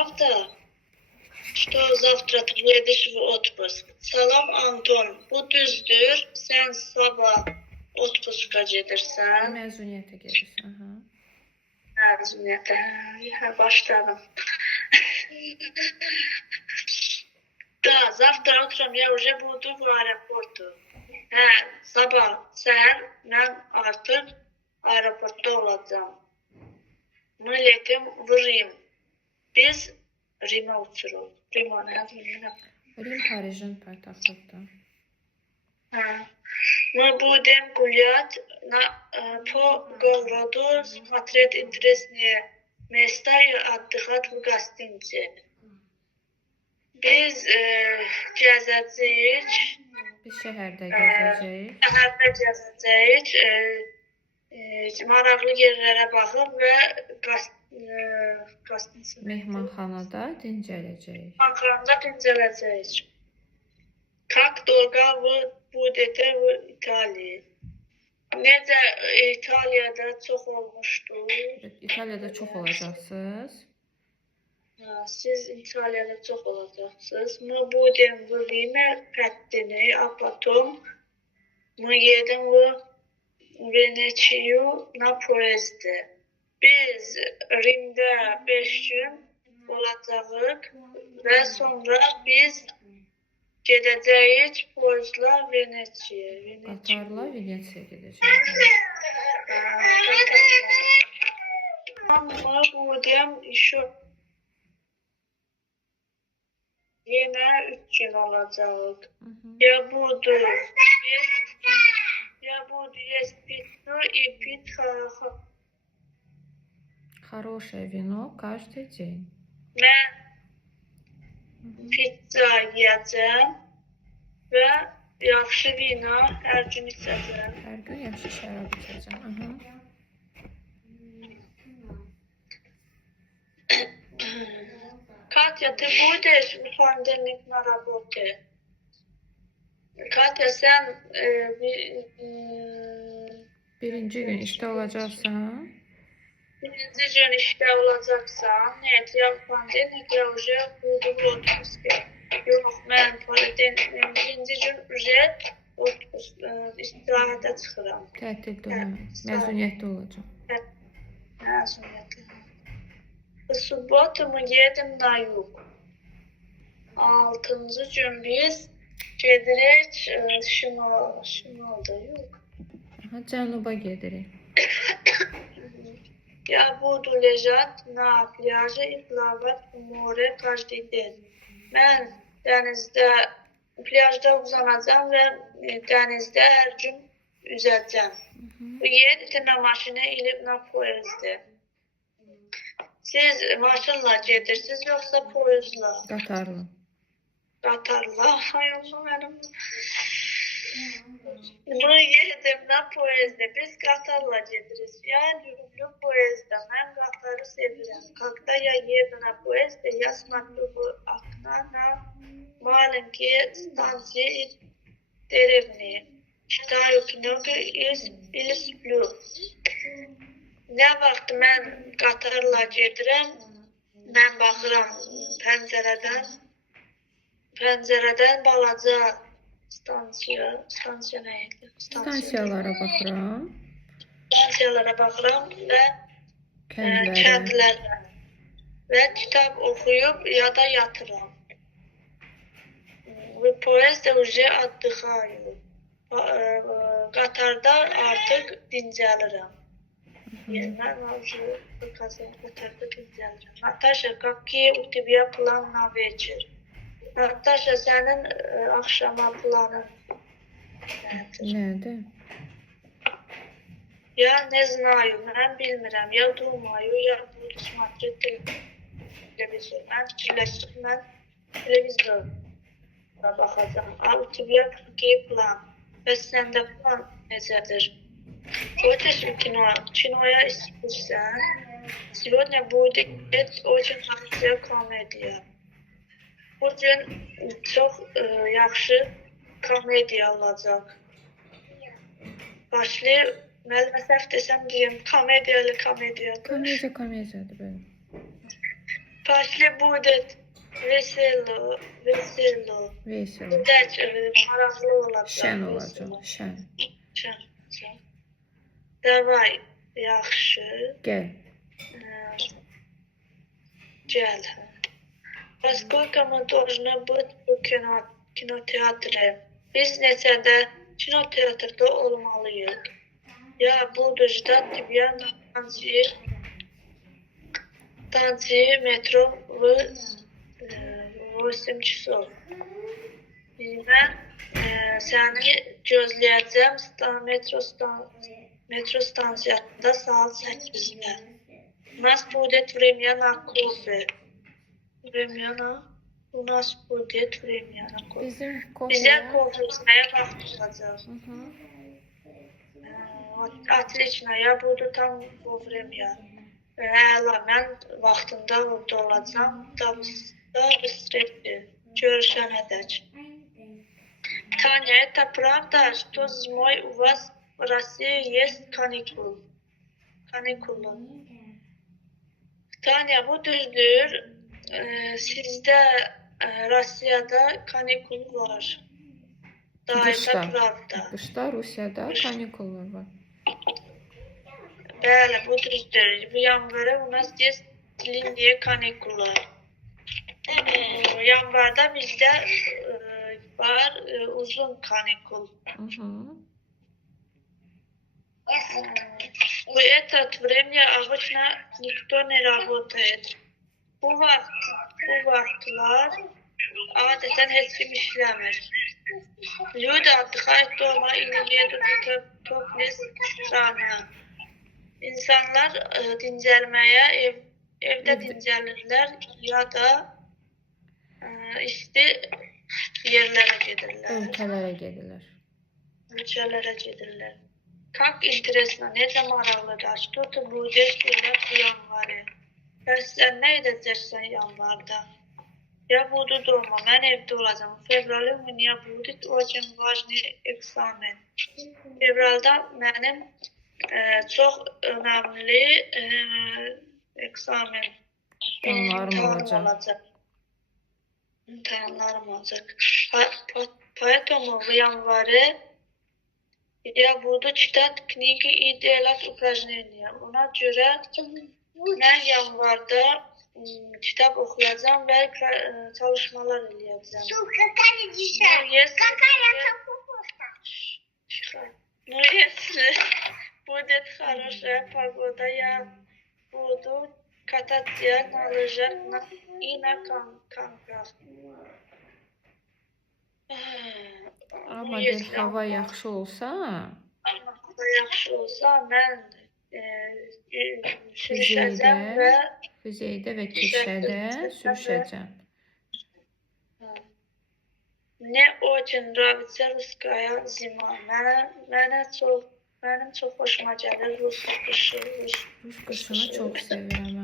Правда, что завтра ты едешь в отпуск? Salam Anton, bu düzdür. Sen sabah отпуска gedirsən. Məzuniyyətə gedirsən, hə? Məzuniyyətə. Başladım. Да, завтра утром я уже буду в аэропорту. Sabah mən artıq aeroportda olacağım. Мы летим в Рим. Biz Rimə uçuruq. Rim, Rim Parijin paytaxtıdır. Мы будем гулять по городу, смотреть интересные места и отдыхать в гостинице. Biz gəzəcəyik. Biz şəhərdə gəzəcəyik. Şəhərdə gəzəcəyik. Maraqlı yerlərə baxıb və Mehmanxanada dincələcəyik. Mehmanxanada dincələcəyik. Как долго вы будете в Италии? Necə İtaliyada çox olmuşdu? İtaliyada çox olacaqsınız. Siz İtaliyada çox olacaqsınız. Мы будем в Риме 5 дней, а потом мы едем в Venetsию на поезде. Biz Rimdə 5 gün olacağıq və sonra biz gedəcəyik poezla Venetsiyaya. Qatarla Venetsiyaya gedəcəyik. Мы будем еще yenə 3 gün olacağıq. Я буду есть пиццу и пить Хорошее вино каждый день. Mən pizza yeyəcəm və yaxşı vino hər gün içəcəm. Hər gün yaxşı şərab içəcəm. Katya, ты будешь в понедельник на работе? Katya, sen birinci gün işdə olacaqsan. Birinci gün işdə olacaqsan. Нет, я в понедельник я уже буду в отпуске. Yox, mən birinci gün уже istirahətə çıxıram. Tətildə olacaq. Məzuniyyətdə olacaq. Məzuniyyətdə. В субботу мы едем на юг. 6-cı gün biz gedirik şimalda юг. Cənuba gedirik. Я буду лежать на пляже и плавать в море каждый день. Mən plyajda uzanacağam və dənizdə hər gün üzəcəm. Едете на машине или на поезде? Siz maşınla gedirsiniz yoxsa poyuzla? Qatarla. Qatarla. Ay Allah mənim. Мы едем на поезде. Biz qatarla gedirik. Я люблю поезда. Mən qatarı sevirəm. Когда я еду на поезде, я смотрю в окна на маленькие станции и деревни. Читаю книги или сплю. Nə vaxt mən qatarla gedirəm, mən baxıram pəncərədən balaca stansiya nə idi? Stansiyalara baxıram. Stansiyalara baxıram və kəndlərə və kitab oxuyub ya da yatıram. Və poezdə уже отдыхаю. Qatarda artıq dincəlirəm. Mən уже qatarda dincəlirəm. Natasha, какие у тебя планы на вечер? Natasha, sənin axşama planın nədir? Я не знаю, mən bilmirəm. Я думаю, я буду смотреть телевизор. Mən fikirləşdim, mən televizora baxacağam. А у тебя какие планы? Bəs səndə plan necədir? Хочешь в кино? Киноya istəyirsən? Сегодня будет очень хорошая комедия. Bugün çox yaxşı komediya olacaq. Başlayır, müəllimə səhv desəm deyim, komediyadır. Komediyadır belə. Pashli будет veselo. Veselo. Güzel, maraqlı olacaq. Şən olacaq. Şən. Şən. Davay, yaxşı. Gəl. Gəl. Насколько мы должны быть bu kinoteatrı? Biz neçədə kinoteatrda olmalıyıq? Ya budu ждать тебя на станции метро в 8 часов. Mən səni gözləyəcəm metro stansiyasında saat 8-də. Нас будет время на кофе. У нас будет время на кофе. Bizə kofe içməyə vaxt olacaq. Отлично, я буду там вовремя. Əla, mən vaxtında orada olacağım. До встречи. Görüşənədək. Таня, это правда, что зимой у вас в России есть каникулы? Taня, bu düzdür. Sizdə Rusiyada kanikul var. Da, это правда. Qışda Rusiyada kanikullar var. Bəli, bu düzdür. Bu yanvara у нас есть длинные каникулы. Yanvarda bizdə var uzun kanikul. В это время обычно никто не работает. Bu vaxtlar adətən heç kim işləmir. Люди отдыхают дома или едут в теплые страны. İnsanlar dincəlməyə evdə dincəlirlər ya da isti yerlərə gedirlər. Ölkələrə gedirlər. Как интересно, necə maraqlıdır. Что ты будешь делать в январе? Bəs sən nə edəcəksən yanvarda? Я буду дома, mən evdə olacağım. В феврале у меня будет очень важный экзамен. Fevralda mənim çox önəmli eksamen imtahanlarım olacaq. Поэтому в январе я буду читать книги и делать упражнения. Ona görə mən yanvarda kitap okuyacağım ve çalışmalar edeceğim. Ну, если будет хорошая погода, я буду кататься на лыжах и на коньках. Amma bir hava yaxşı olsa, mən sürüşəcəm və Füzeydə və Kişədə sürüşəcəm. Мне очень нравится русская зима. Mənim çox xoşuma gəlir rus qışı. Rus qışını çox sevirəm.